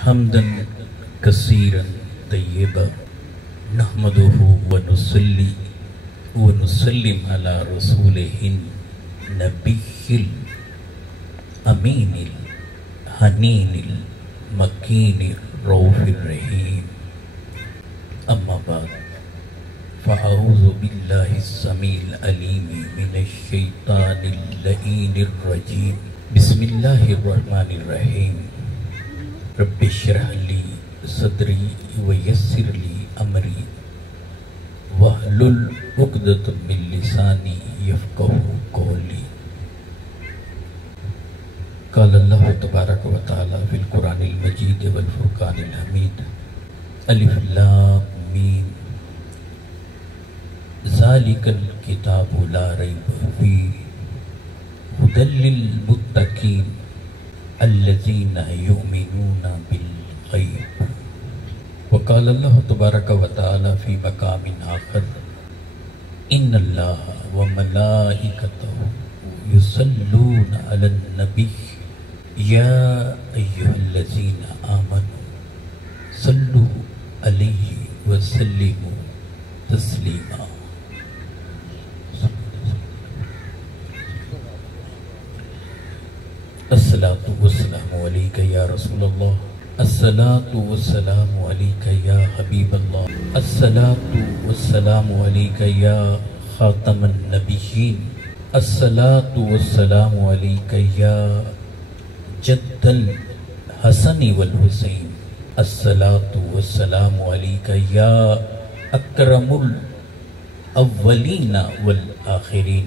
حمدا كثيرا طيبا نحمده ونصلي ونسلم على رسوله النبي الأمين الحنين المكين الرؤوف الرحيم. أما بعد فأعوذ بالله السميع العليم من الشيطان اللعين الرجيم. بسم الله الرحمن الرحيم. رب اشرح لي صدري ويسر لي أمري واحلل عقدة من لساني يفقهوا قولي. قال الله تبارك وتعالى في القرآن المجيد والفرقان الحميد. ألف لام ميم ذلك الكتاب لا ريب فيه هدى للمتقين الذين يؤمنون بالغيب. وقال الله تبارك وتعالى في مقام آخر إن الله وملائكته يصلون على النبي يا أيها الذين آمنوا صلوا عليه وسلموا تسليما. الصلاة والسلام عليك يا رسول الله. الصلاة والسلام عليك يا حبيب الله. الصلاة والسلام عليك يا خاتم النبيين. الصلاة والسلام عليك يا جد الحسن والحسين. الصلاة والسلام عليك يا أكرم الأولين والآخرين.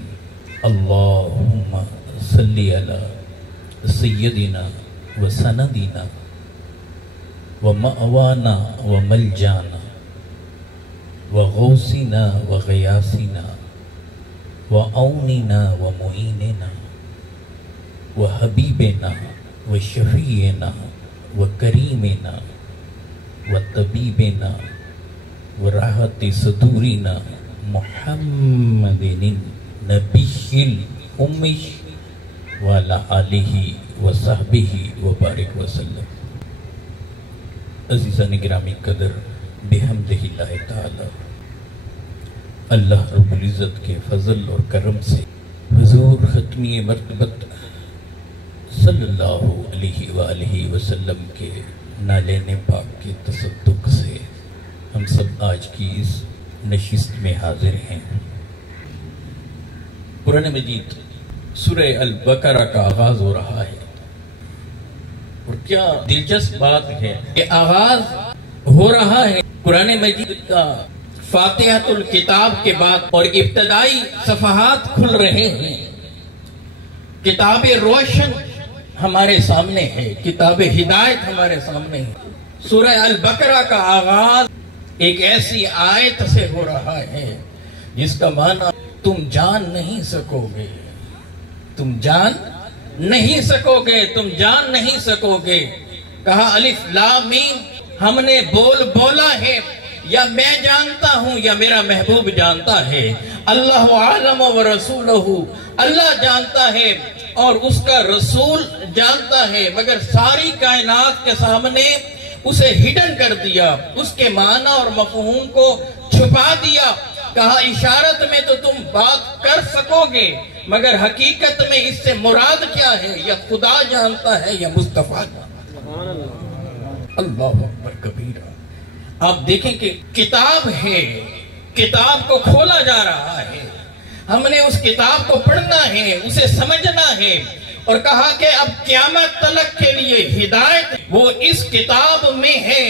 اللهم صل على سيدنا وسندنا ومأوانا وملجانا وغوثنا وغياثنا وعوننا ومعيننا وحبيبنا وشفيعنا وكريمنا وطبيبنا وراحة صدورنا محمد النبي الأمي وعلى آلہ وصحبہ وبارک وسلم. عزیزان گرامی قدر، بحمدہ اللہ تعالی، اللہ رب العزت کے فضل اور کرم سے حضور ختمی مرتبت صلی اللہ علیہ وآلہ وسلم کے نالین پاک کے تصدق سے ہم سب آج کی اس نشست میں حاضر ہیں. قرآن مجید سورہ البقرہ کا آغاز ہو رہا ہے، اور کیا دلچسپ بات ہے کہ آغاز ہو رہا ہے قرآن مجید کا فاتحۃ الکتاب کے بعد، اور ابتدائی صفحات کھل رہے ہیں. کتاب روشن ہمارے سامنے ہے، کتاب ہدایت ہمارے سامنے ہے. سورہ البقرہ کا آغاز ایک ایسی آیت سے ہو رہا ہے جس کا معنی تم جان نہیں سکو گے، تم جان نہیں سکو گے، تم جان نہیں سکو گے. کہا الف لام میم، ہم نے بولا ہے، یا میں جانتا ہوں یا میرا محبوب جانتا ہے. اللہ عالم و رسولہ، اللہ جانتا ہے اور اس کا رسول جانتا ہے، مگر ساری کائنات کے سامنے اسے ہڈن کر دیا، اس کے معنی اور مفہوم کو چھپا دیا. کہا اشارت میں تو تم بات کر سکو گے، مگر حقیقت میں اس سے مراد کیا ہے یا خدا جانتا ہے یا مصطفیٰ جانتا ہے. اللہ اکبر کبیرہ. آپ دیکھیں کہ کتاب ہے، کتاب کو کھولا جا رہا ہے، ہم نے اس کتاب کو پڑھنا ہے، اسے سمجھنا ہے. اور کہا کہ اب قیامت تلک کے لیے ہدایت وہ اس کتاب میں ہے.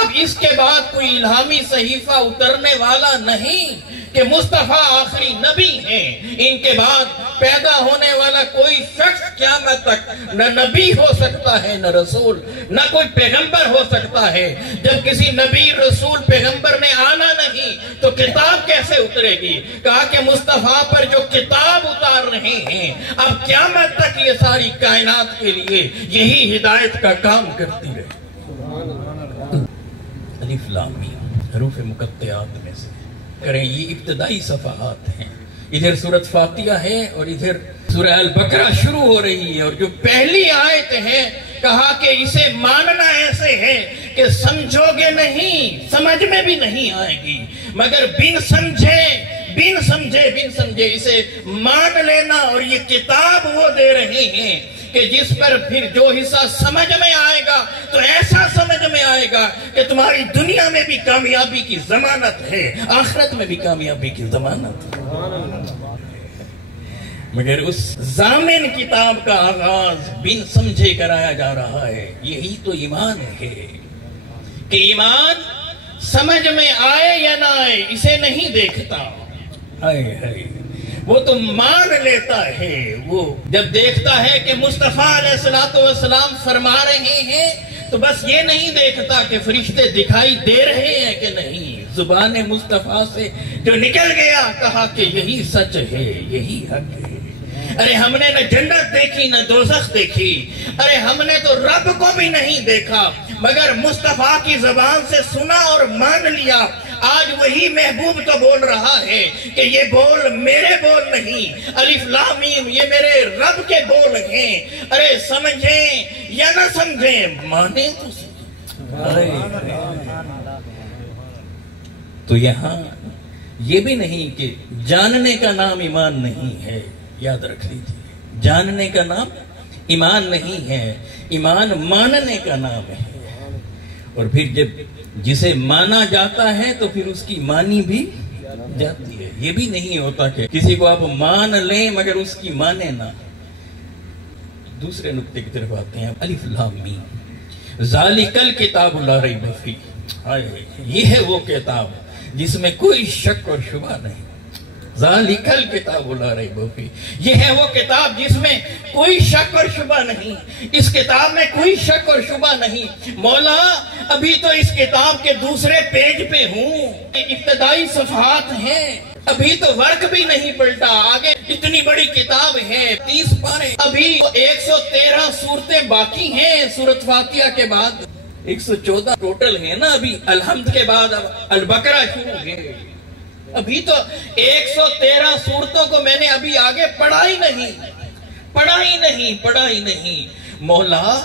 اب اس کے بعد کوئی الہامی صحیفہ اترنے والا نہیں کہ مصطفیٰ آخری نبی ہیں. ان کے بعد پیدا ہونے والا کوئی شخص قیامت تک نہ نبی ہو سکتا ہے، نہ رسول، نہ کوئی پیغمبر ہو سکتا ہے. جب کسی نبی، رسول، پیغمبر نے آنا نہیں تو کتاب کیسے اترے گی؟ کہا کہ مصطفیٰ پر جو کتاب اتار رہے ہیں اب قیامت تک یہ ساری کائنات کے لیے یہی ہدایت کا کام کرتی رہے. الف لام میم حروف مقطعات میں سے کریں، یہ ابتدائی صفحات ہیں. ادھر سورۃ فاتحہ ہے اور ادھر سورہ البقرہ شروع ہو رہی ہے. اور جو پہلی آیت ہے کہا کہ اسے ماننا ایسے سے ہے کہ سمجھو گے نہیں، سمجھ میں بھی نہیں آئے گی، مگر بن سمجھے اسے مان لینا۔ اور یہ کتاب وہ دے رہے ہیں کہ جس پر پھر جو حصہ سمجھ میں آئے گا تو ایسا سمجھ میں آئے گا کہ تمہاری دنیا میں بھی کامیابی کی ضمانت ہے، آخرت میں بھی کامیابی کی ضمانت ہے۔ مگر اس ضامن کتاب کا آغاز بن سمجھے کرایا جا رہا ہے۔ یہی تو ایمان ہے کہ ایمان سمجھ میں آئے یا نہ آئے اسے نہیں دیکھتا، وہ تو مان لیتا ہے۔ وہ جب دیکھتا ہے کہ مصطفیٰ علیہ السلام فرما رہے ہیں تو بس یہ نہیں دیکھتا کہ فرشتے دکھائی دے رہے ہیں کہ نہیں، زبان مصطفیٰ سے جو نکل گیا کہا کہ یہی سچ ہے، یہی حق ہے۔ ارے ہم نے نہ جنت دیکھی نہ دوزخ دیکھی، ارے ہم نے تو رب کو بھی نہیں دیکھا، مگر مصطفیٰ کی زبان سے سنا اور مان لیا۔ آج وہی محبوب تو بول رہا ہے کہ یہ بول میرے بول نہیں، الف لام میم یہ میرے رب کے بول ہیں۔ ارے سمجھیں یا نہ سمجھیں، مانیں تو تو یہاں یہ بھی نہیں کہ جاننے کا نام ایمان نہیں ہے، یاد رکھ لیجیے، جاننے کا نام ایمان نہیں ہے، ایمان ماننے کا نام ہے۔ اور پھر جب جسے مانا جاتا ہے تو پھر اس کی مانی بھی جاتی ہے۔ یہ بھی نہیں ہوتا کہ کسی کو آپ مان لیں مگر اس کی مانے نہ۔ دوسرے نقطے کی طرف آتے ہیں، الف لام میم ذالک الکتاب لا ریب فیہ، یہ ہے وہ کتاب جس میں کوئی شک اور شبہ نہیں۔ ذالک الکتاب لا ریب فیہ، یہ ہے وہ کتاب جس میں کوئی شک اور شبہ نہیں، اس کتاب میں کوئی شک اور شبہ نہیں۔ مولا ابھی تو اس کتاب کے دوسرے پیج پہ ہوں، ابتدائی صفحات ہیں، ابھی تو ورق بھی نہیں پلٹا، آگے اتنی بڑی کتاب ہے 30 پارے، ابھی 113 صورتیں باقی ہیں سورۃ فاتحہ کے بعد، 114 ٹوٹل ہیں نا، ابھی الحمد کے بعد اب البقرہ شروع ہے۔ ابھی تو 113 صورتوں کو میں نے ابھی آگے پڑھا ہی نہیں۔ مولا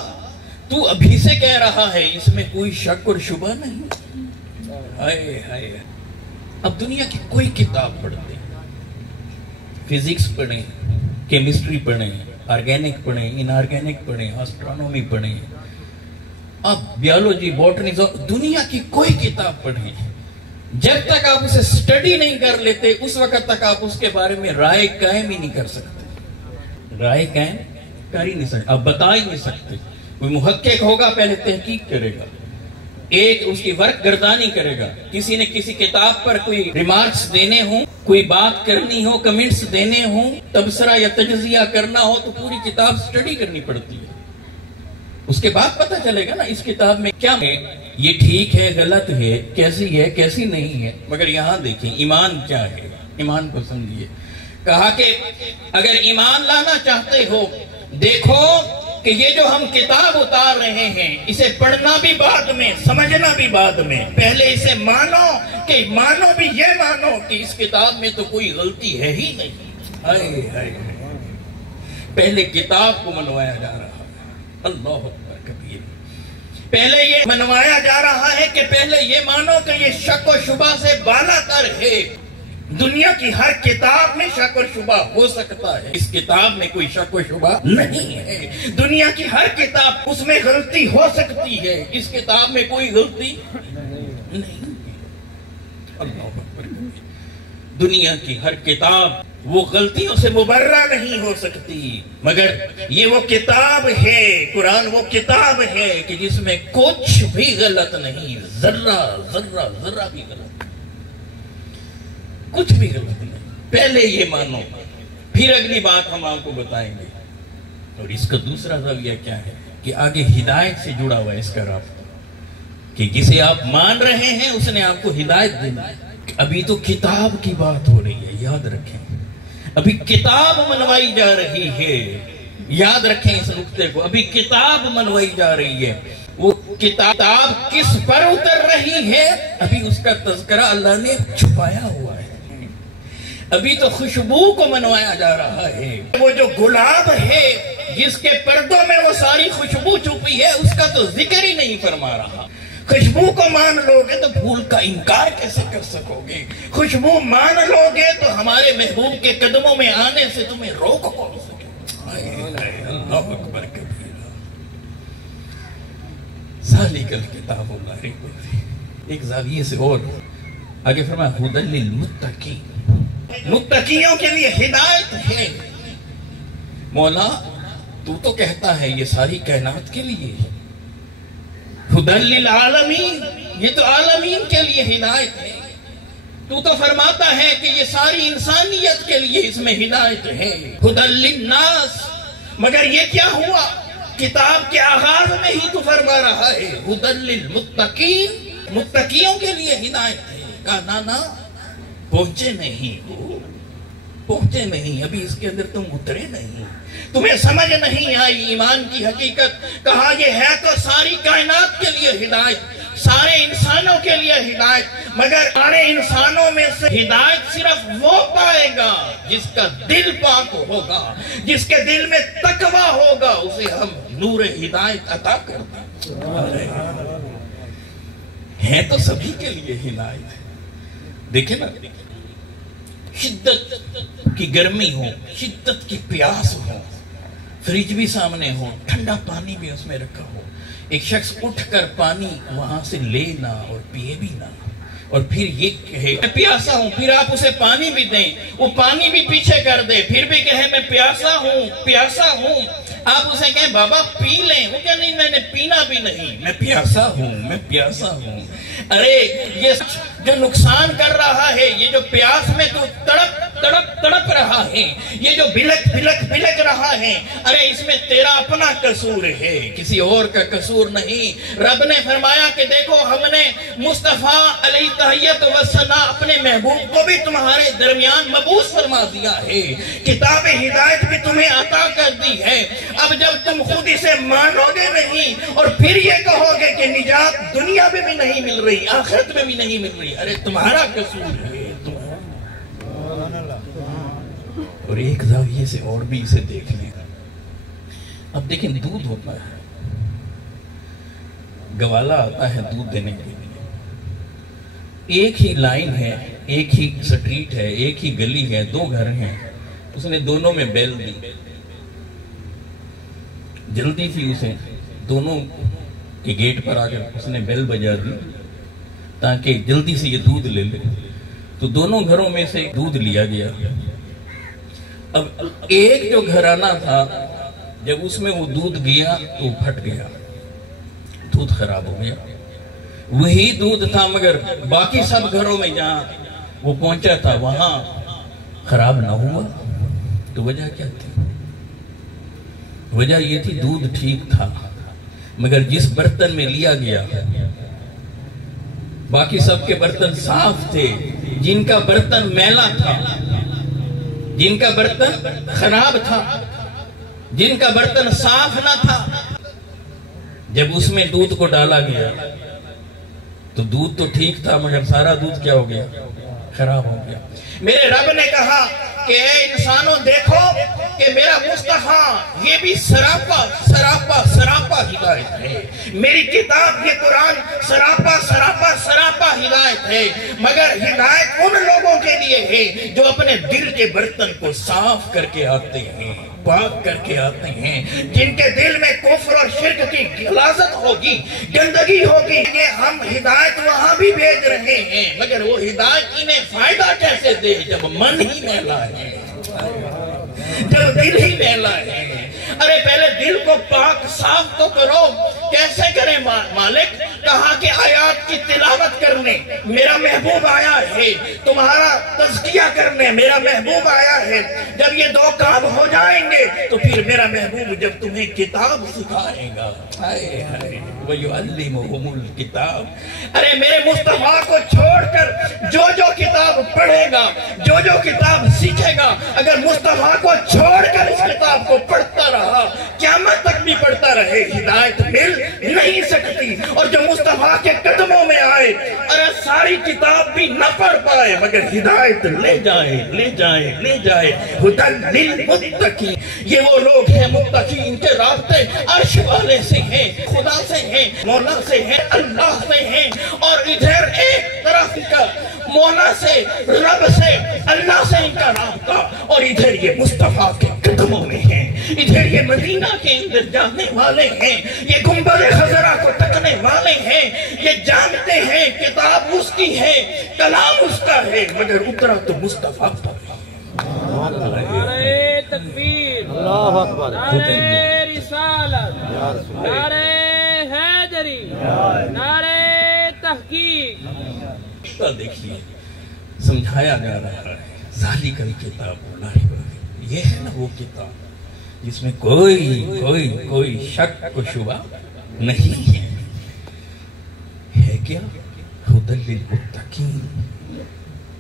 تو ابھی سے کہہ رہا ہے اس میں کوئی شک اور شبہ نہیں۔ ہائے اب دنیا کی کوئی کتاب پڑھتے، فزکس پڑھیں، کیمسٹری پڑھیں، آرگینک پڑھیں، ان آرگینک پڑھیں، آسٹرونومی پڑھیں، اب بیالوجی، باٹنی، دنیا کی کوئی کتاب پڑھیں، جب تک آپ اسے سٹڈی نہیں کر لیتے اس وقت تک آپ اس کے بارے میں رائے قائم ہی نہیں کر سکتے، رائے قائم کر ہی نہیں سکتے، آپ بتا ہی نہیں سکتے۔ کوئی محقق ہوگا پہلے تحقیق کرے گا، ایک اس کی ورق گردانی کرے گا، کسی نے کسی کتاب پر کوئی ریمارکس دینے ہوں، کوئی بات کرنی ہو، کمنٹس دینے ہوں، تبصرہ یا تجزیہ کرنا ہو تو پوری کتاب سٹڈی کرنی پڑتی ہے، اس کے بعد پتہ چلے گا نا اس کتاب میں کیا ہے، یہ ٹھیک ہے، غلط ہے، کیسی نہیں ہے۔ مگر یہاں دیکھیں ایمان کیا ہے، ایمان کو سمجھیے۔ کہا کہ اگر ایمان لانا چاہتے ہو دیکھو کہ یہ جو ہم کتاب اتار رہے ہیں اسے پڑھنا بھی بعد میں، سمجھنا بھی بعد میں، پہلے اسے مانو، کہ مانو بھی یہ مانو کہ اس کتاب میں تو کوئی غلطی ہے ہی نہیں۔ پہلے کتاب کو منوایا جا رہا ہے، اللہ اکبر کبیر، پہلے یہ منوایا جا رہا ہے کہ پہلے یہ مانو کہ یہ شک و شبہ سے بالا تر ہے۔ دنیا کی ہر کتاب میں شک اور شبہ ہو سکتا ہے، اس کتاب میں کوئی شک و شبہ نہیں ہے۔ دنیا کی ہر کتاب اس میں غلطی ہو سکتی ہے، اس کتاب میں کوئی غلطی نہیں۔ اللہ اکبر، دنیا کی ہر کتاب وہ غلطیوں سے مبرہ نہیں ہو سکتی، مگر یہ وہ کتاب ہے، قرآن وہ کتاب ہے کہ جس میں کچھ بھی غلط نہیں، ذرہ بھی غلط، کچھ بھی غلط نہیں۔ پہلے یہ مانو، پھر اگلی بات ہم آپ کو بتائیں گے۔ اور اس کا دوسرا رویہ کیا ہے کہ آگے ہدایت سے جڑا ہوا ہے اس کا رابطہ، کہ جسے آپ مان رہے ہیں اس نے آپ کو ہدایت دینا ہے۔ ابھی تو کتاب کی بات ہو رہی ہے، یاد رکھیں، ابھی کتاب منوائی جا رہی ہے، یاد رکھیں اس نقطے کو، ابھی کتاب منوائی جا رہی ہے۔ وہ کتاب کس پر اتر رہی ہے ابھی اس کا تذکرہ اللہ نے چھپایا ہوا ہے۔ ابھی تو خوشبو کو منوایا جا رہا ہے. وہ جو گلاب ہے جس کے پردوں میں وہ ساری خوشبو چھپی ہے اس کا تو ذکر ہی نہیں فرما رہا. خوشبو کو مان لو گے تو پھول کا انکار کیسے کر سکو گے؟ خوشبو مان لو گے تو ہمارے محبوب کے قدموں میں آنے سے تمہیں روک کون سکے؟ اللہ اکبر کبیرہ. ذالک الکتاب لا ریب فیہ. ایک زاویے سے اور آگے فرمایا ھدی للمتقین. متقیوں کے لیے ہدایت ہے. مولا تو کہتا ہے یہ ساری کائنات کے لیے. ھدی للعالمین، یہ تو عالمین کے لیے ہدایت ہے. تو فرماتا ہے کہ یہ ساری انسانیت کے لیے اس میں ہدایت ہے. ھدی للناس، مگر یہ کیا ہوا؟ کتاب کے آغاز میں ہی تو فرما رہا ہے ھدی للمتقین، متقیوں کے لیے ہدایت ہے. کہا نا پہنچے نہیں ہو، پہنچے نہیں، ابھی اس کے اندر تم اترے نہیں، تمہیں سمجھ نہیں آئی ایمان کی حقیقت. کہا یہ ہے تو ساری کائنات کے لیے ہدایت، سارے انسانوں کے لیے ہدایت، مگر سارے انسانوں میں سے ہدایت صرف وہ پائے گا جس کا دل پاک ہوگا، جس کے دل میں تقوی ہوگا، اسے ہم نور ہدایت عطا کرتے ہیں. تو سبھی کے لیے ہدایت ہے. دیکھیں نا، شدت کی گرمی ہو، شدت کی پیاس ہو، فریج بھی سامنے ہو، ٹھنڈا پانی بھی اس میں رکھا ہو، ایک شخص اٹھ کر پانی وہاں سے لے نہ اور پیے بھی نہ، اور پھر یہ کہے میں پیاسا ہوں، پھر آپ اسے پانی بھی دیں، وہ پانی بھی پیچھے کر دے، پھر بھی کہے میں پیاسا ہوں پیاسا ہوں. آپ اسے کہیں بابا پی لیں، وہ کہہ نہیں میں نے پینا بھی نہیں، میں پیاسا ہوں میں پیاسا ہوں. ارے یہ جو نقصان کر رہا ہے، یہ جو پیاس میں تو تڑپ تڑپ تڑپ رہا ہے، یہ جو بلک بلک بلک رہا ہے، ارے اس میں تیرا اپنا قصور ہے، کسی اور کا قصور نہیں. رب نے فرمایا کہ دیکھو ہم نے مصطفیٰ علیہ تحیت و ثنا اپنے محبوب کو بھی تمہارے درمیان مبعوث فرما دیا ہے، کتاب ہدایت بھی تمہیں عطا کر دی ہے. اب جب تم خود اسے مانو گے نہیں اور پھر یہ کہو گے کہ نجات دنیا میں بھی نہیں مل رہی، آخرت میں بھی نہیں مل رہی، ارے تمہارا قصور ہے. اور ایک زاویے سے اور بھی اسے دیکھ لیں. اب دیکھیں دودھ ہوتا ہے، گوالا آتا ہے دودھ دینے کے لیے، ایک ہی لائن ہے، ایک ہی سٹریٹ ہے، ایک ہی گلی ہے، دو گھر ہیں، اس نے دونوں میں بیل دی. جلدی تھی اسے، دونوں کے گیٹ پر آ کر اس نے بیل بجا دی تاکہ جلدی سے یہ دودھ لے لے. تو دونوں گھروں میں سے دودھ لیا گیا. اب ایک جو گھرانہ تھا جب اس میں وہ دودھ گیا تو پھٹ گیا، دودھ خراب ہو گیا. وہی دودھ تھا مگر باقی سب گھروں میں جہاں وہ پہنچا تھا وہاں خراب نہ ہوا. تو وجہ کیا تھی؟ وجہ یہ تھی دودھ ٹھیک تھا مگر جس برتن میں لیا گیا باقی سب کے برتن صاف تھے، جن کا برتن میلا تھا، جن کا برتن خراب تھا، جن کا برتن صاف نہ تھا، جب اس میں دودھ کو ڈالا گیا تو دودھ تو ٹھیک تھا مگر سارا دودھ کیا ہو گیا؟ خراب ہو گیا. میرے رب نے کہا کہ اے انسانوں دیکھو کہ میرا مصطفیٰ یہ بھی سراپا سراپا سراپا ہدایت ہے. میری کتاب یہ قرآن سراپا سراپا سراپا ہدایت ہے، مگر ہدایت ان لوگوں کے لیے ہے جو اپنے دل کے برتن کو صاف کر کے آتے ہیں، پاک کر کے آتے ہیں، جن کے دل میں کفر اور شرک کی غلاظت ہوگی، گندگی ہوگی. یہ ہم ہدایت وہاں بھی بھیج رہے ہیں مگر وہ ہدایت انہیں فائدہ کیسے دے جب من ہی میلا ہے، جب دل ہی میلا ہے. ارے پہلے دل کو پاک صاف تو کرو. کیسے کریں مالک؟ کہا کہ آیات کی تلاوت کرنے میرا محبوب آیا ہے، تمہارا تزکیہ کرنے میرا محبوب آیا ہے. جب یہ دو کام ہو جائیں گے تو پھر میرا محبوب جب تمہیں کتاب سکھائے گا، وَيُعَلِّمُهُمُ الْكِتَابِ. ارے میرے مصطفیٰ کو چھوڑ کر جو جو کتاب پڑھے گا، جو جو کتاب سیکھے گا، اگر مصطفیٰ کو چھوڑ کر اس کتاب کو پڑھتا رہا، قیامت تک بھی پڑھتا رہے، ہدایت مل نہیں سکتی. اور جو مصطفیٰ کے قدموں میں آئے، ارے ساری کتاب بھی نہ پڑھ پائے مگر ہدایت لے جائے لے جائے لے جائے۔ ہدی للمتقین، یہ وہ لوگ ہیں متقی، ان کے رابطے عرش والے سے ہیں، خدا سے ہیں، مولا سے ہیں، اللہ سے ہیں، اور ادھر ایک طرف کا مولا سے، رب سے، اللہ سے ان کا رابطہ، اور ادھر یہ مصطفیٰ کے قدموں میں ہیں، ادھر یہ مدینہ کے اندر جانے والے ہیں، یہ گنبد خضرا کو تکنے والے ہیں، یہ جانتے ہیں کتاب اس کی ہے، کلام اس کا ہے، مگر اترا تو مصطفیٰ پر۔ نعرہ تکبیر، اللہ اکبر، نعرہ رسالت، نعرہ حیدری، نعرہ تحقیق۔ دیکھیے سمجھایا جا رہا ہے ذالک الکتاب، یہ ہے نا وہ کتاب جس میں کوئی شک و شبہ نہیں ہے کیا؟ ہدی للمتقین،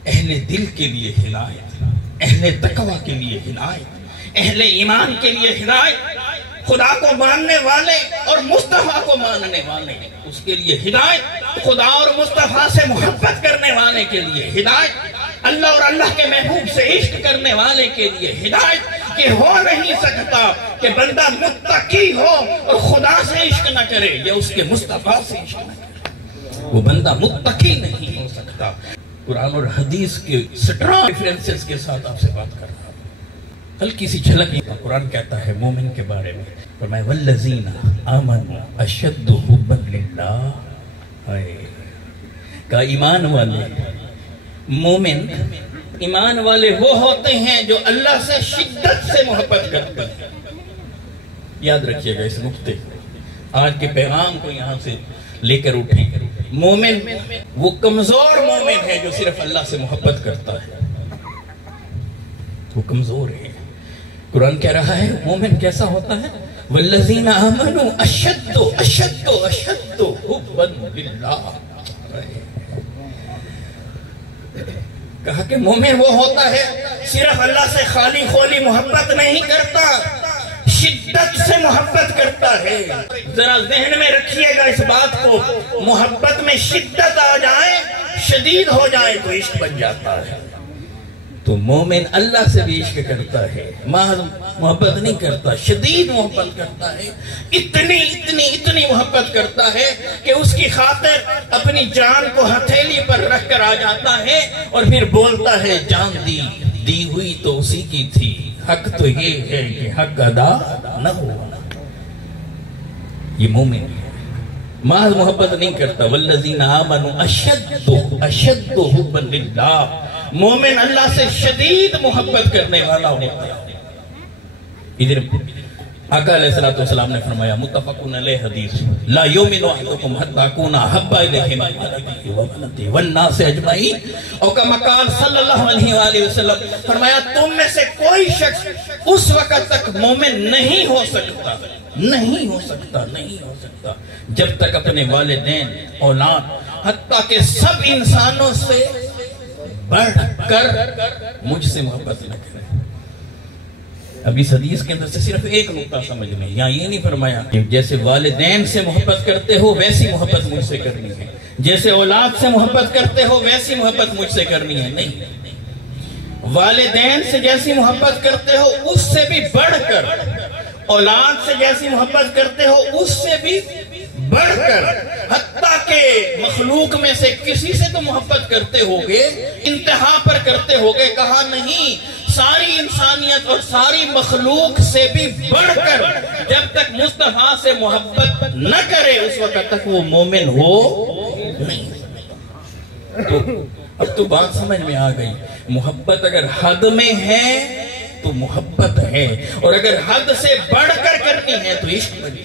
اہل دل کے لیے ہدایت، اہل تقوی کے لیے ہدایت، اہل ایمان کے لیے ہدایت، خدا کو ماننے والے اور مصطفیٰ کو ماننے والے اس کے لیے ہدایت، خدا اور مصطفیٰ سے محبت کرنے والے کے لیے ہدایت، اللہ اور اللہ کے محبوب سے عشق کرنے والے کے لیے ہدایت۔ کہ ہو نہیں سکتا کہ بندہ متقی ہو اور خدا سے عشق نہ کرے یا اس کے مصطفیٰ سے عشق نہ کرے، وہ بندہ متقی نہیں ہو سکتا۔ قرآن اور حدیث کے سٹرانگ ریفرنسز کے ساتھ آپ سے بات کر رہا ہوں، ہلکی سی جھلک نہیں۔ قرآن کہتا ہے مومن کے بارے میں، فرمایا والذین آمنوا اشد حبا للہ، کا ایمان والے، مومن ایمان والے وہ ہوتے ہیں جو اللہ سے شدت سے محبت کرتے ہیں۔ یاد رکھیے گا اس نقطے کو، آج کے پیغام کو یہاں سے لے کر اٹھیں۔ مومن وہ کمزور مومن ہے جو صرف اللہ سے محبت کرتا ہے، وہ کمزور ہے۔ قرآن کہہ رہا ہے مومن کیسا ہوتا ہے؟ والذین آمنوا اشد اشد اشد حبا للہ، کہا کہ مومن وہ ہوتا ہے صرف اللہ سے خالی خولی محبت نہیں کرتا، شدت سے محبت کرتا ہے۔ ذرا ذہن میں رکھیے گا اس بات کو، محبت میں شدت آ جائے، شدید ہو جائے تو عشق بن جاتا ہے۔ تو مومن اللہ سے بھی عشق کرتا ہے، محض محبت نہیں کرتا، شدید محبت کرتا ہے، اتنی محبت کرتا ہے کہ اس کی خاطر اپنی جان کو ہتھیلی پر رکھ کر آ جاتا ہے اور پھر بولتا ہے جان دی ہوئی تو اسی کی تھی، حق تو یہ ہے کہ حق ادا نہ ہو۔ یہ مومن ہے، محض محبت نہیں کرتا۔ والذین آمنوا اشد حبا للہ، مومن اللہ سے شدید محبت کرنے والا ہوتا ہے۔ ادھر آقا علیہ السلام نے فرمایا متفقن علیہ حدیث، لا یؤمن احدکم حتی اکون احب الیہ من ولدہ وولدہ والناس اجمعین، اور کما قال صلی اللہ علیہ وآلہ وسلم، فرمایا تم میں سے کوئی شخص اس وقت تک مومن نہیں ہو سکتا جب تک اپنے والدین، اولاد، حتیٰ کہ سب انسانوں سے بڑھ کر مجھ سے محبت نہ کرے۔ اب اس حدیث کے اندر سے صرف ایک نقطہ سمجھ لیں، یہاں یہ نہیں فرمایا کہ جیسے والدین سے محبت کرتے ہو ویسی محبت مجھ سے کرنی ہے، جیسے اولاد سے محبت کرتے ہو ویسی محبت مجھ سے کرنی ہے، نہیں، والدین سے جیسی محبت کرتے ہو اس سے بھی بڑھ کر، اولاد سے جیسی محبت کرتے ہو اس سے بھی بڑھ کر، حتیٰ کہ مخلوق میں سے کسی سے تو محبت کرتے ہوگے، انتہا پر کرتے ہوگے، کہا نہیں، ساری انسانیت اور ساری مخلوق سے بھی بڑھ کر جب تک مصطفیٰ سے محبت نہ کرے اس وقت تک وہ مومن ہو نہیں۔ تو اب تو بات سمجھ میں آ گئی، محبت اگر حد میں ہے تو محبت ہے، اور اگر حد سے بڑھ کر کرنی ہے تو عشق بنی۔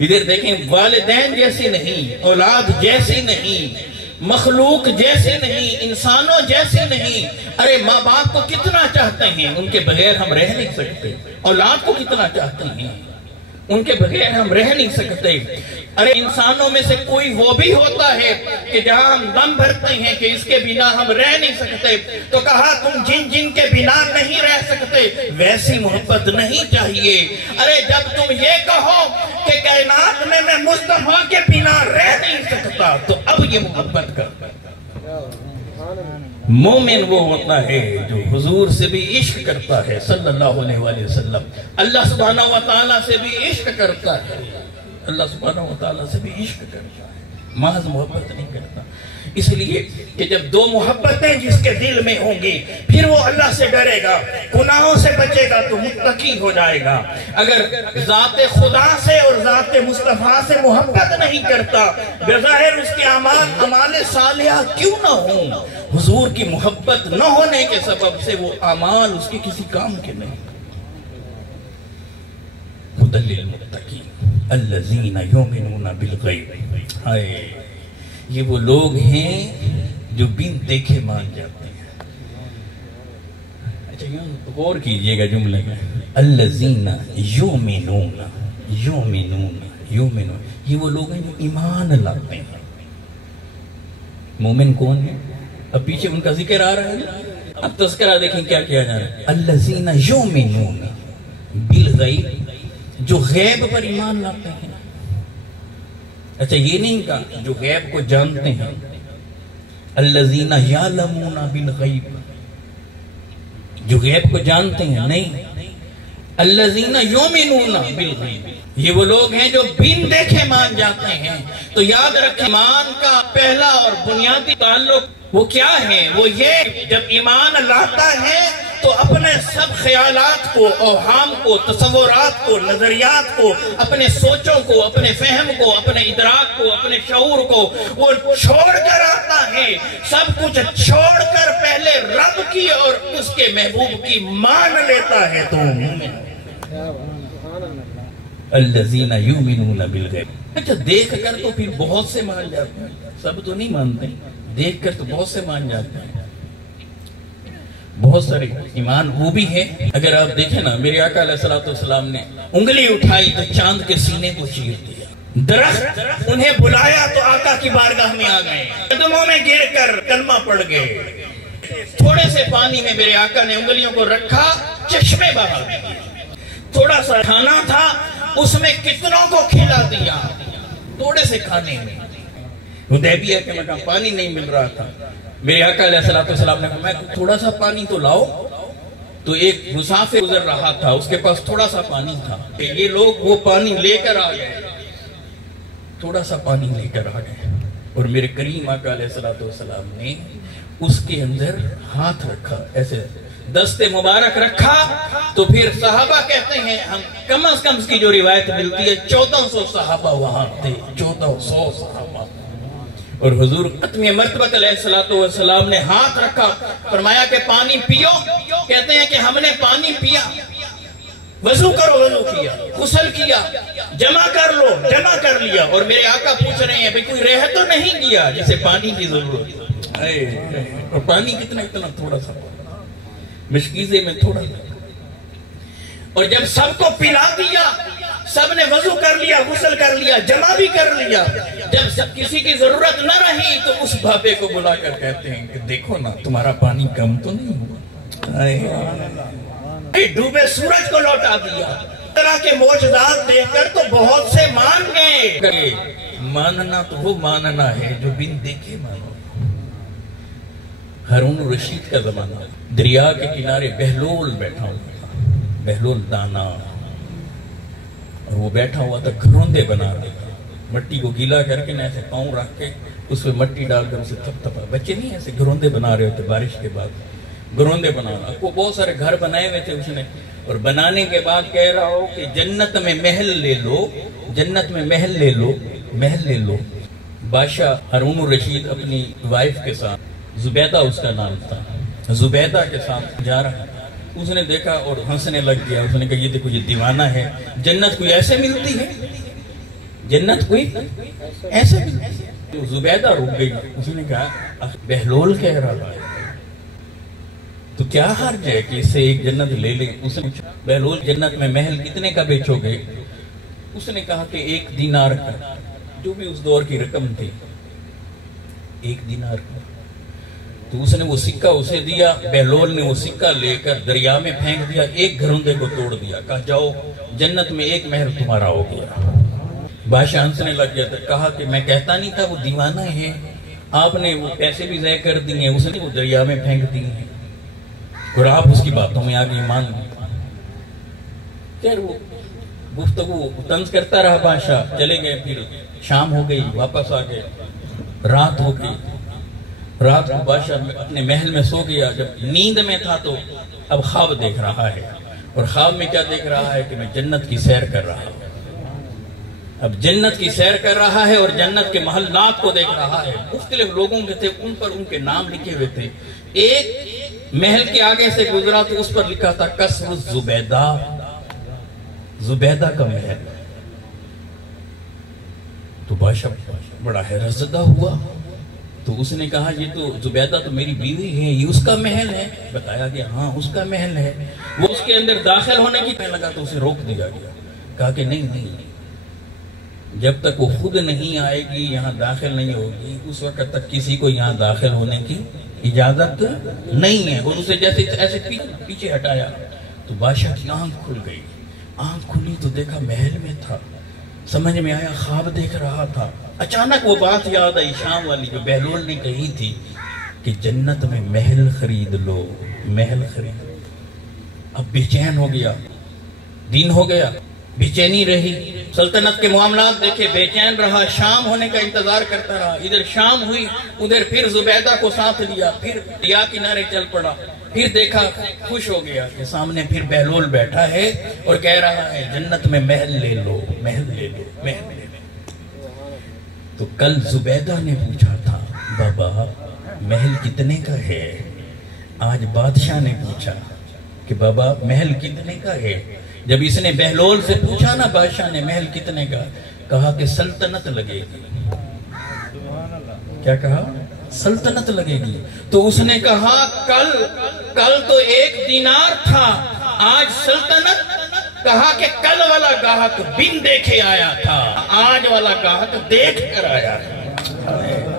ادھر دیکھیں، والدین جیسی نہیں، اولاد جیسی نہیں، مخلوق جیسے نہیں، انسانوں جیسے نہیں۔ ارے ماں باپ کو کتنا چاہتے ہیں، ان کے بغیر ہم رہ نہیں سکتے، اولاد کو کتنا چاہتے ہیں، ان کے بغیر ہم رہ نہیں سکتے۔ ارے انسانوں میں سے کوئی وہ بھی ہوتا ہے کہ جہاں ہم دم بھرتے ہیں کہ اس کے بنا ہم رہ نہیں سکتے، تو کہا تم جن کے بنا نہیں رہ سکتے ویسی محبت نہیں چاہیے۔ ارے جب تم یہ کہو کہ کائنات میں مصطفیٰ کے بنا رہ نہیں سکتا تو اب یہ محبت کا مومن وہ ہوتا ہے جو حضور سے بھی عشق کرتا ہے صلی اللہ علیہ وآلہ وسلم، اللہ سبحانہ وتعالیٰ سے بھی عشق کرتا ہے، اللہ سبحانہ وتعالیٰ سے بھی عشق کرتا ہے، محض محبت نہیں کرتا۔ اس لیے کہ جب دو محبتیں جس کے دل میں ہوں گی پھر وہ اللہ سے ڈرے گا، گناہوں سے بچے گا تو متقی ہو جائے گا۔ اگر ذات خدا سے اور ذات مصطفیٰ سے محبت نہیں کرتا، بظاہر اس کے اعمال صالحہ کیوں نہ ہوں، حضور کی محبت نہ ہونے کے سبب سے وہ اعمال اس کے کسی کام کے نہیں۔ ہدی للمتقین الذین یؤمنون بالغیب، یہ وہ لوگ ہیں جو بن دیکھے مان جاتے ہیں۔ اچھا غور کیجئے گا جملے میں، الذین یؤمنون یؤمنون یؤمنون، یہ وہ لوگ ہیں جو ایمان لاتے ہیں۔ مومن کون ہے؟ اب پیچھے ان کا ذکر آ رہا ہے، اب تذکرہ دیکھیں کیا کیا جا رہا ہے۔ الذین یؤمنون بالغیب، جو غیب پر ایمان لاتے ہیں۔ اچھا یہ نہیں کہا جو غیب کو جانتے ہیں، الذین یعلمون بالغیب، جو غیب کو جانتے ہیں نہیں، الذین یؤمنون بالغیب، یہ وہ لوگ ہیں جو بن دیکھے مان جاتے ہیں۔ تو یاد رکھیں ایمان کا پہلا اور بنیادی تعلق وہ کیا ہے؟ وہ یہ جب ایمان لاتا ہے تو اپنے سب خیالات کو، اوہام کو، تصورات کو، نظریات کو، اپنے سوچوں کو، اپنے فہم کو، اپنے ادراک کو، اپنے شعور کو وہ چھوڑ کر آتا ہے۔ سب کچھ چھوڑ کر پہلے رب کی اور اس کے محبوب کی مان لیتا ہے تو الذین یؤمنون بالغیب۔ اچھا دیکھ کر تو پھر بہت سے مان جاتے ہیں، سب تو نہیں مانتے، دیکھ کر تو بہت سے مان جاتے ہیں۔ بہت سارے ایمان وہ بھی ہے، اگر آپ دیکھیں نا میرے آقا علیہ السلام نے انگلی اٹھائی تو چاند کے سینے کو چیر دیا، درخت انہیں بلایا تو آقا کی بارگاہ میں آ گئے، قدموں میں گر کر کلمہ پڑھ گئے، تھوڑے سے پانی میں میرے آقا نے انگلیوں کو رکھا، چشمے بہا دیے، تھوڑا سا کھانا تھا اس میں کتنوں کو کھلا دیا، تھوڑے سے کھانے میں۔ حدیبیہ کے مقام پانی نہیں مل رہا تھا، میرے آقا علیہ السلام نے کہا میں تھوڑا سا پانی تو لاؤ، تو ایک مسافر گزر رہا تھا، اس کے پاس تھوڑا سا پانی تھا، یہ لوگ وہ پانی لے کر آ گئے، تھوڑا سا پانی لے کر آ گئے، اور میرے کریم آقا علیہ السلام نے اس کے اندر ہاتھ رکھا، ایسے دست مبارک رکھا، تو پھر صحابہ کہتے ہیں ہم کم از کم اس کی جو روایت ملتی ہے 1400 صحابہ وہاں تھے، 1400 صحابہ، اور حضور ختم مرتبہ علیہ السلام نے ہاتھ رکھا، فرمایا کہ پانی پیو، کہتے ہیں کہ ہم نے پانی پیا، وضو کرو، وضو کیا، غسل کیا، جمع کر لو، جمع کر لیا، اور میرے آقا پوچھ رہے ہیں بھئی کوئی رہ تو نہیں گیا جسے پانی کی ضرورت، اور پانی کتنا تھوڑا سا، مشکیزے میں تھوڑا سا، اور جب سب کو پلا دیا، سب نے وضو کر لیا، غسل کر لیا، جمع بھی کر لیا، جب سب کسی کی ضرورت نہ رہی تو اس بھابے کو بلا کر کہتے ہیں کہ دیکھو نا تمہارا پانی کم تو نہیں ہوا، ڈوبے سورج کو لوٹا دیا۔ اس طرح کے معجزات دیکھ کر تو بہت سے مان گئے۔ ماننا تو وہ ماننا ہے جو بن دیکھے مانو۔ ہارون الرشید کا زمانہ، دریا کے کنارے بہلول بیٹھا ہوا تھا، بہلول دانا، اور وہ بیٹھا ہوا تھا گھروندے بنا رہا تھا، مٹی کو گیلا کر کے ایسے پاؤں رکھ کے اس میں مٹی ڈال کر اسے تھپ تھپا، بچے نہیں ایسے گھروندے بنا رہے ہوتے بارش کے بعد، گھروندے بنانا، وہ بہت سارے گھر بنائے ہوئے تھے اس نے، اور بنانے کے بعد کہہ رہا ہو کہ جنت میں محل لے لو، جنت میں محل لے لو، محل لے لو۔ بادشاہ ہارون الرشید اپنی وائف کے ساتھ، زبیدہ اس کا نام تھا، زبیدہ کے ساتھ جا رہا، اس نے دیکھا اور ہنسنے لگ گیا، اس نے کہا یہ دیکھو یہ دیوانہ ہے، جنت کوئی ایسے ملتی ہے، جنت کوئی ایسے ملتی ہے۔ زبیدہ رک گئی، اس نے کہا بہلول کہہ رہا ہے تو کیا حرج ہے کہ اس سے ایک جنت لے لیں۔ اس نے پوچھا بہلول جنت میں محل کتنے کا بیچو گے؟ اس نے کہا کہ 1 دینار کا، جو بھی اس دور کی رقم تھی، 1 دینار کا، تو اس نے وہ سکہ اسے دیا. بہلول نے وہ سکہ لے کر دریا میں پھینک دیا، ایک گھروندے کو توڑ دیا، کہا جاؤ جنت میں 1 محل تمہارا ہو گیا. بادشاہ ہنسنے لگ گیا، کہا کہ میں کہتا نہیں تھا وہ دیوانہ ہے، آپ نے وہ پیسے بھی ضائع کر دیے، اس نے وہ دریا میں پھینک دی ہیں اور آپ اس کی باتوں میں آگے مان لیں. خیر وہ گفتگو طنز کرتا رہا. بادشاہ چلے گئے. پھر شام ہو گئی، واپس آ گئے. رات ہو گئی. رات کو بادشاہ اپنے محل میں سو گیا. جب نیند میں تھا تو اب خواب دیکھ رہا ہے، اور خواب میں کیا دیکھ رہا ہے کہ میں جنت کی سیر کر رہا ہوں. اب جنت کی سیر کر رہا ہے اور جنت کے محلات کو دیکھ رہا ہے. مختلف لوگوں کے تھے، ان پر ان کے نام لکھے ہوئے تھے. ایک محل کے آگے سے گزرا تو اس پر لکھا تھا قصر الزبیدہ، زبیدہ کا محل. تو بادشاہ بڑا حیرت زدہ ہوا. تو اس نے کہا یہ تو زبیدہ تو میری بیوی ہے، یہ اس کا محل ہے. بتایا کہ ہاں اس کا محل ہے. وہ اس کے اندر داخل ہونے کی کہنے لگا تو اسے روک دیا گیا. کہا کہ نہیں، جب تک وہ خود نہیں آئے گی یہاں داخل نہیں ہوگی، اس وقت تک کسی کو یہاں داخل ہونے کی اجازت نہیں ہے. اور اسے جیسے ایسے پیچھے ہٹایا تو بادشاہ کی آنکھ کھل گئی. آنکھ کھلی تو دیکھا محل میں تھا. سمجھ میں آیا خواب دیکھ رہا تھا. اچانک وہ بات یاد آئی شام والی جو بہلول نے کہی تھی کہ جنت میں محل خرید لو، محل خرید. اب بے چین ہو گیا. دن ہو گیا، بے چینی رہی. سلطنت کے معاملات دیکھے، بے چین رہا. شام ہونے کا انتظار کرتا رہا. ادھر شام ہوئی، ادھر پھر زبیدہ کو ساتھ لیا، پھر دریا کنارے چل پڑا. پھر دیکھا، خوش ہو گیا کہ سامنے پھر بہلول بیٹھا ہے اور کہہ رہا ہے جنت میں محل لے لو، محل لے لو، محل لے لو. تو کل زبیدہ نے پوچھا تھا بابا محل کتنے کا ہے. آج بادشاہ نے پوچھا کہ بابا محل کتنے کا ہے. جب اس نے بہلول سے پوچھا نا بادشاہ نے محل کتنے کا، کہا کہ سلطنت لگے گی. کیا کہا؟ سلطنت لگے گی. تو اس نے کہا کل تو 1 دینار تھا، آج سلطنت. کہا کہ کل والا گاہک بن دیکھے آیا تھا، آج والا گاہک دیکھ کر آیا ہے.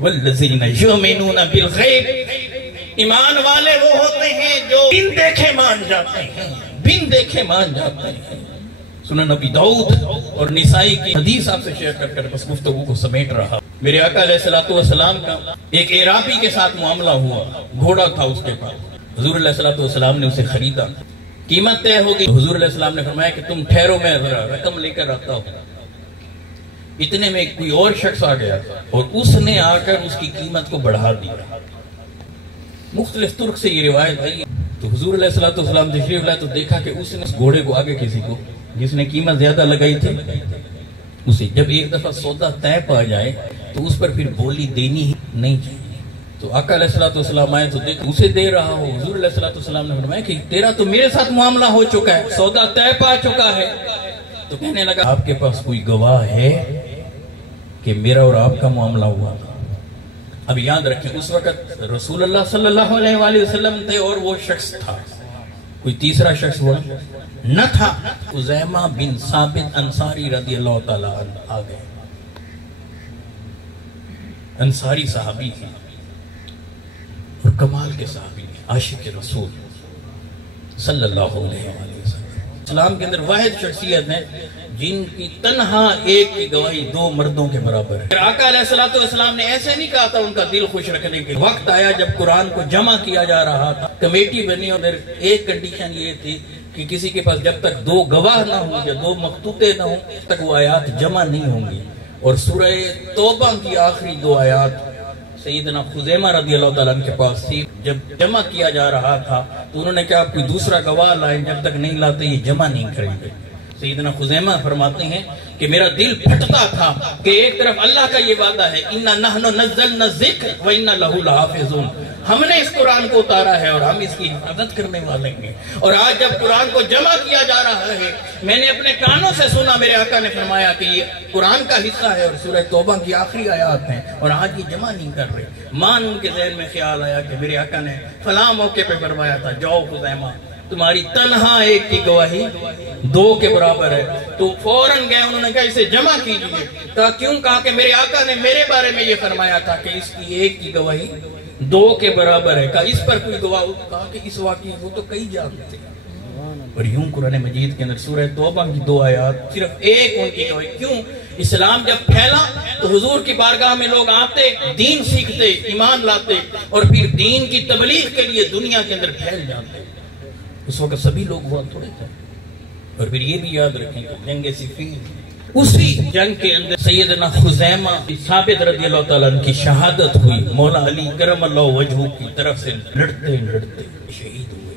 والذین یؤمنون بالغیب، ایمان والے وہ ہوتے ہیں جو بن دیکھے مان جاتے ہیں، بن دیکھے مان جاتے ہیں. سنن ابی داؤد اور نسائی کی حدیث آپ سے شیئر کر کر بس گفتگو کو سمیٹ رہا. میرے آقا علیہ السلام کا ایک عرابی کے ساتھ معاملہ ہوا. گھوڑا تھا اس کے پاس. حضور علیہ السلام نے اسے خریدا. قیمت طے ہو گئی. حضور علیہ السلام نے فرمایا کہ تم ٹھہرو، میں ذرا رقم لے کر آتا ہوں. اتنے میں کوئی اور شخص آ گیا اور اس نے آ کر اس کی قیمت کو بڑھا دیا. مختلف طرق سے یہ روایت ہے. تو حضور علیہ السلام تشریف لائے تو دیکھا کہ اس نے اس گھوڑے کو آگے کسی کو جس نے قیمت زیادہ لگائی تھی اسے جب ایک دفعہ سودا طے پا جائے تو اس پر پھر بولی دینی ہی نہیں چاہیے. تو آقا علیہ السلام آئے تو دیکھ اسے دے رہا ہو. حضور علیہ السلام نے فرمایا کہ تیرا تو میرے ساتھ معاملہ ہو چکا ہے، سودا طے پا چکا ہے. تو کہنے لگا آپ کے پاس کوئی گواہ ہے کہ میرا اور آپ کا معاملہ ہوا تھا؟ اب یاد رکھیں اس وقت رسول اللہ صلی اللہ علیہ وآلہ وسلم تھے اور وہ شخص تھا، کوئی تیسرا شخص ہوا نہ تھا. خزیمہ بن ثابت انصاری رضی اللہ تعالیٰ عنہ آ گئے. انصاری صحابی تھے اور کمال کے صحابی تھے، عاشق رسول صلی اللہ علیہ وآلہ وسلم. اسلام کے اندر واحد شخصیت ہے جن کی تنہا ایک کی گواہی 2 مردوں کے برابر ہے. آقا علیہ السلام نے ایسے نہیں کہا تھا ان کا دل خوش رکھنے کے. وقت آیا جب قرآن کو جمع کیا جا رہا تھا، کمیٹی بنی اور ایک کنڈیشن یہ تھی کہ کسی کے پاس جب تک 2 گواہ نہ ہوں یا 2 مخطوطے نہ ہوں تب تک وہ آیات جمع نہیں ہوں گی. اور سورہ توبہ کی آخری 2 آیات سیدنا خزیمہ رضی اللہ تعالیٰ عنہ کے پاس تھی. جب جمع کیا جا رہا تھا تو انہوں نے کہا آپ کوئی دوسرا گواہ لائیں، جب تک نہیں لاتے یہ جمع نہیں کریں گے. سیدنا خزیمہ فرماتے ہیں کہ میرا دل پھٹتا تھا کہ ایک طرف اللہ کا یہ وعدہ ہے اِنَّا نَحْنُ نَزَّلْنَا الذِّكْرَ وَإِنَّا لَهُ لَحَافِظُونَ، ہم نے اس قرآن کو اتارا ہے اور ہم اس کی حفاظت کرنے والے ہیں. اور آج جب قرآن کو جمع کیا جا رہا ہے میں نے اپنے کانوں سے سنا میرے آقا نے فرمایا کہ یہ قرآن کا حصہ ہے اور سورہ توبہ کی آخری آیات ہیں اور آج یہ جمع نہیں کر رہے. مان ان کے ذہن میں خیال آیا کہ میرے آقا نے فلاں موقع پہ فرمایا تھا جاؤ خزیمہ تمہاری تنہا ایک کی گواہی 2 کے برابر ہے. تو فوراً گئے, انہوں نے کہا اسے جمع کیجئے. کہا کیوں؟ کہا کہ میرے آقا نے میرے بارے میں یہ فرمایا تھا کہ اس کی ایک کی گواہی 2 کے برابر ہے. کہا اس پر کوئی گواہ؟ کہا کہ اس واقعی وہ تو کئی جانتے ہیں. اور یوں قرآن مجید کے اندر سورہ توبہ کی 2 آیات صرف ایک ان کی گواہی. کیوں؟ اسلام جب پھیلا تو حضور کی بارگاہ میں لوگ آتے, دین سیکھتے, ایمان لاتے, اور پھر دین کی تبلیغ کے لیے دنیا کے اندر پھیل جاتے. اس وقت سبھی لوگ وہ تھوڑے تھے. اور پھر یہ بھی یاد رکھیں کہ جنگ صفین, اسی جنگ کے اندر سیدنا خزیمہ ثابت رضی اللہ تعالیٰ عنہ کی شہادت ہوئی. مولا علی کرم اللہ وجہہ کی طرف سے لڑتے لڑتے شہید ہوئے.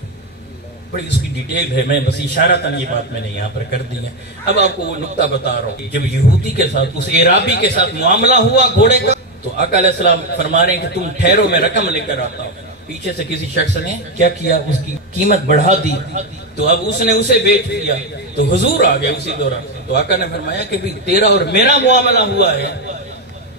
بڑی اس کی ڈیٹیل ہے, میں بس اشارتاً یہ بات میں نے یہاں پر کر دی ہے. اب آپ کو وہ نقطہ بتا رہا ہوں. جب یہودی کے ساتھ, اس عرابی کے ساتھ معاملہ ہوا گھوڑے کا, تو آقا علیہ السلام فرما رہے ہیں کہ تم ٹھہرو, میں رقم لے کر آتا ہوں. پیچھے سے کسی شخص نے کیا کیا, اس کی قیمت بڑھا دی. تو اب اس نے اسے بیچ دیا. تو حضور آ گئے اسی دوران. تو آقا نے فرمایا کہ بھی تیرا اور میرا معاملہ ہوا ہے.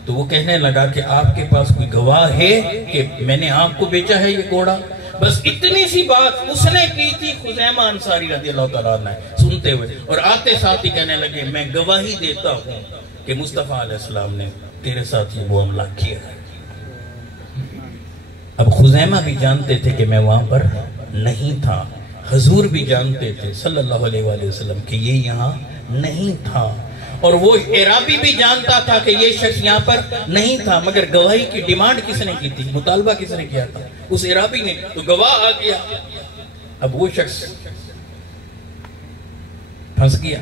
تو وہ کہنے لگا کہ آپ کے پاس کوئی گواہ ہے کہ میں نے آپ کو بیچا ہے یہ گھوڑا؟ بس اتنی سی بات اس نے کی تھی خزیمہ انصاری رضی اللہ تعالیٰ عنہ سنتے ہوئے, اور آتے ساتھ ہی کہنے لگے میں گواہی دیتا ہوں کہ مصطفیٰ علیہ السلام نے تیرے ساتھ یہ معاملہ کیا ہے. اب خزیمہ بھی جانتے تھے کہ میں وہاں پر نہیں تھا, حضور بھی جانتے تھے صلی اللہ علیہ وآلہ وسلم کہ یہ یہاں نہیں تھا, اور وہ عرابی بھی جانتا تھا کہ یہ شخص یہاں پر نہیں تھا. مگر گواہی کی ڈیمانڈ کس نے کی تھی, مطالبہ کس نے کیا تھا؟ اس عرابی نے. تو گواہ آ گیا. اب وہ شخص پھنس گیا,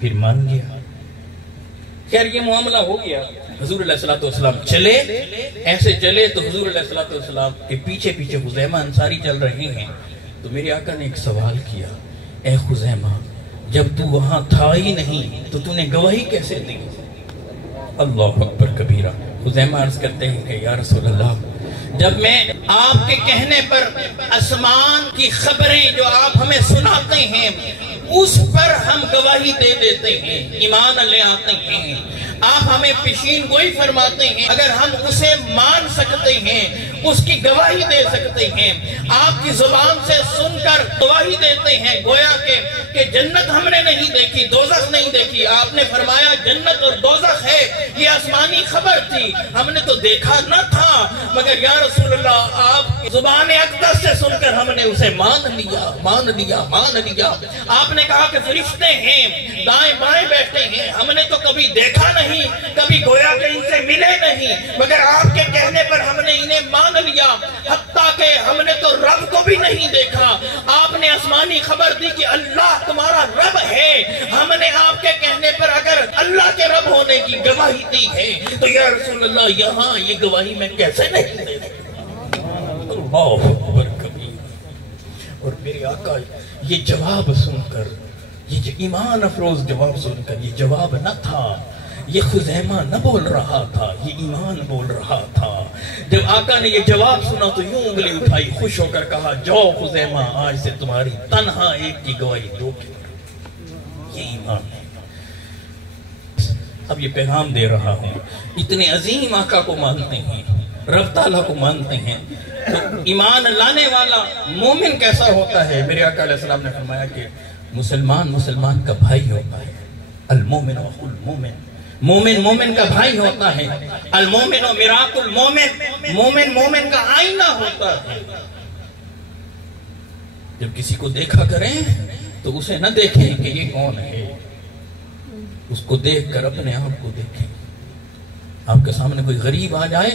پھر مان گیا. خیر یہ معاملہ ہو گیا. حضور علیہ السلام چلے, ایسے چلے تو حضور علیہ السلام کے پیچھے پیچھے خزیمہ انصاری چل رہے ہیں. تو میرے آقا نے ایک سوال کیا, اے خزیمہ جب تو وہاں تھا ہی نہیں تو تو نے گواہی کیسے دی؟ اللہ اکبر کبیرہ. خزیمہ عرض کرتے ہیں کہ یا رسول اللہ, جب میں آپ کے کہنے پر آسمان کی خبریں جو آپ ہمیں سناتے ہیں اس پر ہم گواہی دے دیتے ہیں, ایمان لے آتے ہیں. آپ ہمیں پیشین گوئی فرماتے ہیں, اگر ہم اسے مان سکتے ہیں, اس کی گواہی دے سکتے ہیں, آپ کی زبان سے سن کر گواہی دیتے ہیں, گویا کہ جنت ہم نے نہیں دیکھی, دوزخ نہیں دیکھی. آپ نے فرمایا جنت اور دوزخ ہے, یہ آسمانی خبر تھی, ہم نے تو دیکھا نہ تھا, مگر یا رسول اللہ آپ زبان اقدس سے سن کر ہم نے اسے مان لیا, مان لیا, مان لیا. آپ نے کہا کہ فرشتے ہیں دائیں بائیں بیٹھتے ہیں, ہم نے تو کبھی دیکھا نہیں, کبھی گویا کہ ان سے ملے نہیں, مگر آپ کے کہنے پر ہم نے انہیں مان لیا. حتیٰ کہ ہم نے تو رب کو بھی نہیں دیکھا, آپ نے آسمانی خبر دی کہ اللہ تمہارا رب ہے, ہم نے آپ کے کہنے پر اگر اللہ کے رب ہونے کی گواہی دی ہے تو یا رسول اللہ یہاں یہ گواہی میں کیسے نہیں دے. اللہ اکبر کبیر. اور میرے آقا یہ جواب سن کر, یہ ایمان افروز جواب سن کر, یہ جواب نہ تھا, یہ خزیمہ نہ بول رہا تھا, یہ ایمان بول رہا تھا. جب آقا نے یہ جواب سنا تو یوں انگلی اٹھائی, خوش ہو کر کہا جاؤ خزیمہ, آج سے تمہاری تنہا ایک کی گواہی 2 کی. یہ ایمان ہے. اب یہ پیغام دے رہا ہوں, اتنے عظیم آقا کو مانتے ہیں, رب تعالیٰ کو مانتے ہیں, تو ایمان لانے والا مومن کیسا ہوتا ہے؟ میرے آقا علیہ السلام نے فرمایا کہ مسلمان کا بھائی ہوتا ہے. المومن اخو المومن, مومن مومن کا بھائی ہوتا ہے. المومن و مراق المومن, مومن مومن کا آئینہ ہوتا ہے. جب کسی کو دیکھا کریں تو اسے نہ دیکھیں کہ یہ کون ہے, اس کو دیکھ کر اپنے آپ کو دیکھیں. آپ کے سامنے کوئی غریب آ جائے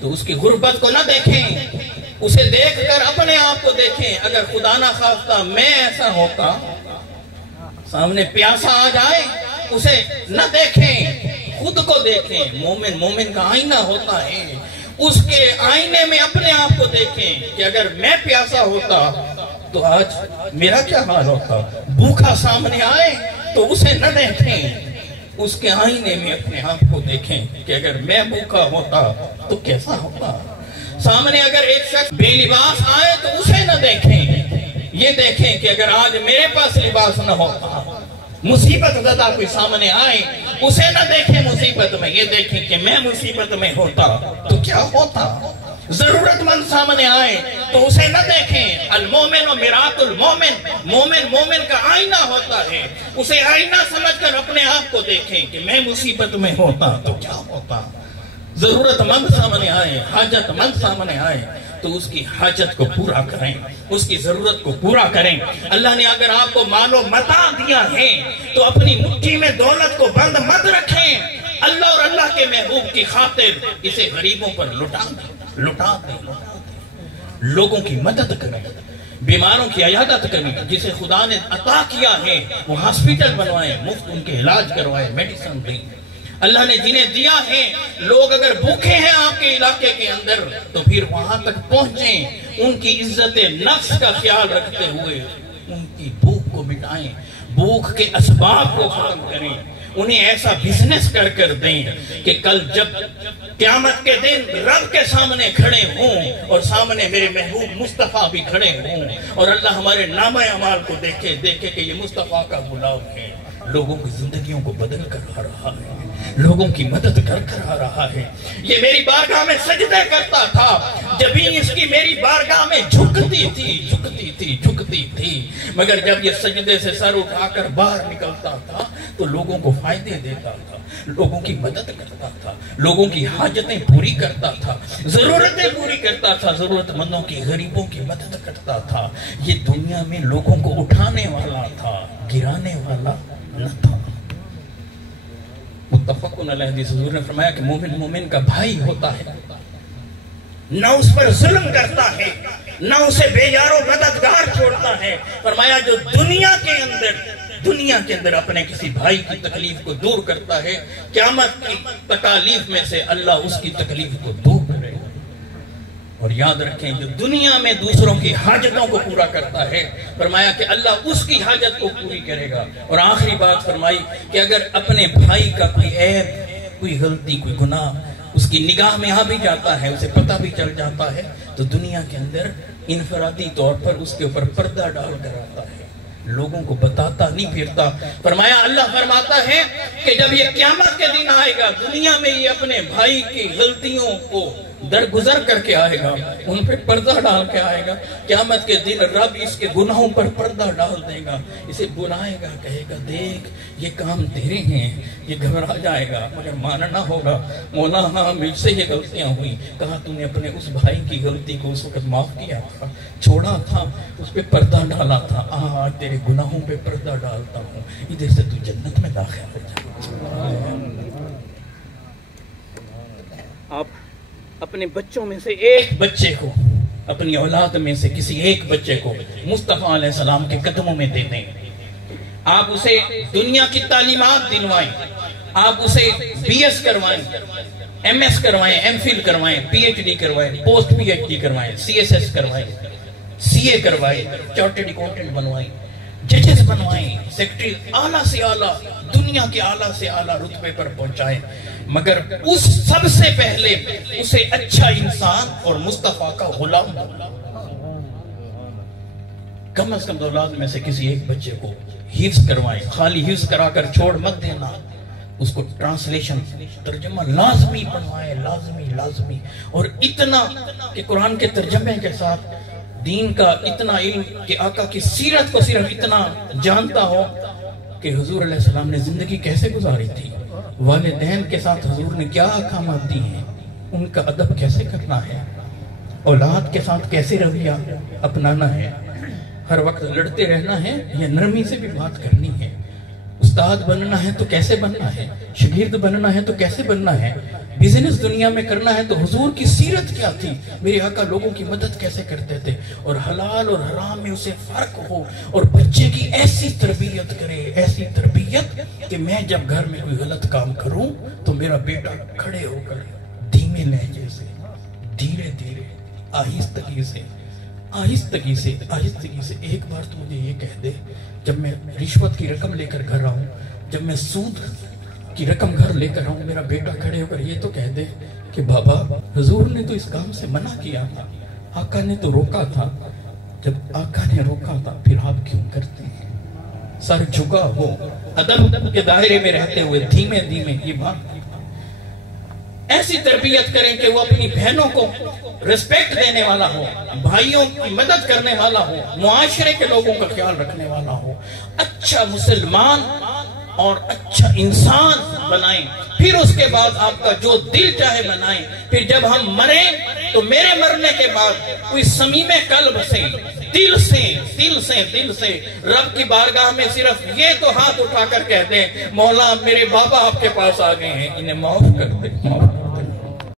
تو اس کی غربت کو نہ دیکھیں, اسے دیکھ کر اپنے آپ کو دیکھیں. اگر خدا نہ خواستہ میں ایسا ہوتا, سامنے پیاسا آ جائے اسے نہ دیکھیں, خود کو دیکھیں. مومن مومن کا آئینہ ہوتا ہے, اس کے آئینے میں اپنے آپ کو دیکھیں کہ اگر میں پیاسا ہوتا تو آج میرا کیا حال ہوتا. بھوکا سامنے آئے تو اسے نہ دیکھیں, اس کے آئینے میں اپنے آپ کو دیکھیں کہ اگر میں بھوکا ہوتا تو کیسا ہوتا. سامنے اگر ایک شخص بے لباس آئے تو اسے نہ دیکھیں, یہ دیکھیں کہ اگر آج میرے پاس لباس نہ ہوتا. مصیبت زدہ کوئی سامنے آئے اسے نہ دیکھیں مصیبت میں, یہ دیکھیں کہ میں مصیبت میں ہوتا تو کیا ہوتا. ضرورت مند سامنے آئے تو اسے نہ دیکھیں. المومن و میراۃ المومن. مومن مومن کا آئینہ ہوتا ہے. اسے آئینہ سمجھ کر اپنے آپ کو دیکھیں کہ میں مصیبت میں ہوتا تو کیا ہوتا. ضرورت مند سامنے آئے, حاجت مند سامنے آئے تو اس کی حاجت کو پورا کریں, اس کی ضرورت کو پورا کریں. اللہ نے اگر آپ کو مال و متاع دیا ہے تو اپنی مٹھی میں دولت کو بند مت رکھیں. اللہ اور اللہ کے محبوب کی خاطر اسے غریبوں پر لٹا دیں. لوگوں کی مدد کریں, بیماروں کی عیادت کریں. جسے خدا نے عطا کیا ہے وہ ہاسپٹل بنوائیں, مفت ان کے علاج کروائیں, میڈیسن دیں. اللہ نے جنہیں دیا ہے, لوگ اگر بھوکے ہیں آپ کے علاقے کے اندر تو پھر وہاں تک پہنچیں, ان کی عزت نفس کا خیال رکھتے ہوئے ان کی بھوک کو مٹائیں, بھوک کے اسباب کو ختم کریں. انہیں ایسا بزنس کر دیں کہ کل جب قیامت کے دن رب کے سامنے کھڑے ہوں اور سامنے میرے محبوب مصطفیٰ بھی کھڑے ہوں اور اللہ ہمارے نامہ اعمال کو دیکھے کہ یہ مصطفیٰ کا غلام ہے, لوگوں کی زندگیوں کو بدل کر آ رہا ہے, لوگوں کی مدد کر آ رہا ہے. یہ میری بارگاہ میں سجدے کرتا تھا, جبیں اس کی میری بارگاہ میں جھکتی تھی, مگر جب یہ سجدے سے سر اٹھا کر باہر نکلتا تھا تو لوگوں کو فائدے دیتا تھا, لوگوں کی مدد کرتا تھا, لوگوں کی حاجتیں پوری کرتا تھا, ضرورتیں پوری کرتا تھا, ضرورت مندوں کی, غریبوں کی مدد کرتا تھا. یہ دنیا میں لوگوں کو اٹھانے والا تھا, گرانے والا نہ تھا. متفقن علیہ حدیث, حضور نے فرمایا کہ مومن مومن کا بھائی ہوتا ہے, نہ اس پر ظلم کرتا ہے, نہ اسے بے یار و مددگار چھوڑتا ہے. فرمایا جو دنیا کے اندر اپنے کسی بھائی کی تکلیف کو دور کرتا ہے, قیامت کی تکالیف میں سے اللہ اس کی تکلیف کو دور کرے گا. اور یاد رکھیں جو دنیا میں دوسروں کی حاجتوں کو پورا کرتا ہے, فرمایا کہ اللہ اس کی حاجت کو پوری کرے گا. اور آخری بات فرمائی کہ اگر اپنے بھائی کا کوئی عیب, کوئی غلطی, کوئی گناہ اس کی نگاہ میں آ بھی جاتا ہے, اسے پتہ بھی چل جاتا ہے, تو دنیا کے اندر انفرادی طور پر اس کے اوپر پردہ ڈال کر آتا ہے, لوگوں کو بتاتا نہیں پھرتا. فرمایا اللہ فرماتا ہے کہ جب یہ قیامت کے دن آئے گا, دنیا میں یہ اپنے بھائی کی غلطیوں کو درگزر کر کے آئے گا, ان پہ پردہ ڈال کے آئے گا. قیامت کے دن رب اس کے گناہوں پر پردہ ڈال دے گا, اسے بلائے گا, کہے گا دیکھ یہ کام تیرے ہیں. یہ گھبرا جائے گا مگر ماننا ہوگا, مولا ہاں مجھ سے یہ غلطیاں ہوئی. کہا تم نے اپنے اس بھائی کی غلطی کو اس وقت معاف کیا تھا, چھوڑا تھا, اس پہ پردہ ڈالا تھا, آج تیرے گناہوں پہ پردہ ڈالتا ہوں, ادھر سے تو جنت میں داخل ہو جائے. آپ اپنے بچوں میں سے ایک بچے کو, اپنی اولاد میں سے کسی ایک بچے کو مصطفیٰ علیہ السلام کے قدموں میں دے دیں. آپ اسے دنیا کی تعلیمات دلوائیں, آپ اسے بی ایس کروائیں, ایم ایس کروائیں, ایم فل کروائیں, پی ایچ ڈی کروائیں, پوسٹ پی ایچ ڈی کروائیں, سی ایس ایس کروائیں, سی اے کروائیں, چارٹرڈ اکاؤنٹنٹ بنوائیں, ججز بنوائیں, سیکرٹری اعلیٰ سے اعلیٰ, دنیا کے اعلیٰ سے اعلیٰ رتبے پر پہنچائیں. مگر اس سب سے پہلے اسے اچھا انسان اور مصطفیٰ کا غلام بنا. کم از کم اولاد میں سے کسی ایک بچے کو حفظ کروائیں, خالی حفظ کرا کر چھوڑ مت دینا, اس کو ٹرانسلیشن ترجمہ لازمی پڑھوائیں, لازمی. اور اتنا کہ قرآن کے ترجمے کے ساتھ دین کا اتنا علم کہ آقا کی سیرت کو صرف اتنا جانتا ہو کہ حضور علیہ السلام نے زندگی کیسے گزاری تھی, والدین کے ساتھ حضور نے کیا احکامات دی ہیں, ان کا ادب کیسے کرنا ہے, اولاد کے ساتھ کیسے رویہ اپنانا ہے, ہر وقت لڑتے رہنا ہے یا نرمی سے بھی بات کرنی ہے, استاد بننا ہے تو کیسے بننا ہے, شاگرد بننا ہے تو کیسے بننا ہے, بزنس دنیا میں کرنا ہے تو حضور کی سیرت کیا تھی, میرے آقا لوگوں کی مدد کیسے کرتے تھے, اور حلال اور حرام میں اسے فرق ہو, اور بچے کی ایسی تربیت کرے, ایسی تربیت کہ میں جب گھر میں کوئی غلط کام کروں تو میرا بیٹا کھڑے ہو کر دھیمے لہجے سے, دھیرے دھیرے, آہستگی سے ایک بار تو مجھے یہ کہہ دے, جب میں رشوت کی رقم لے کر گھر آؤں, جب میں سود کی رقم گھر لے کر آؤں, میرا بیٹا کھڑے ہو کر یہ تو کہہ دے کہ بابا حضور نے تو اس کام سے منع کیا تھا, آقا نے تو روکا تھا, جب آقا نے روکا تھا پھر آپ کیوں کرتے ہیں. سر جھکا ہو, ادب کے دائرے میں رہتے ہوئے دھیمے, یہ بات ایسی تربیت کریں کہ وہ اپنی بہنوں کو رسپیکٹ دینے والا ہو، بھائیوں کی مدد کرنے والا ہو، معاشرے کے لوگوں کا خیال رکھنے والا ہو، اچھا مسلمان اور اچھا انسان بنائیں. پھر اس کے بعد آپ کا جو دل چاہے بنائیں. پھر جب ہم مریں تو میرے مرنے کے بعد کوئی صمیم قلب سے دل سے رب کی بارگاہ میں صرف یہ تو ہاتھ اٹھا کر کہہ دیں مولا میرے بابا آپ کے پاس آ گئے ہیں، انہیں معاف کر دیں.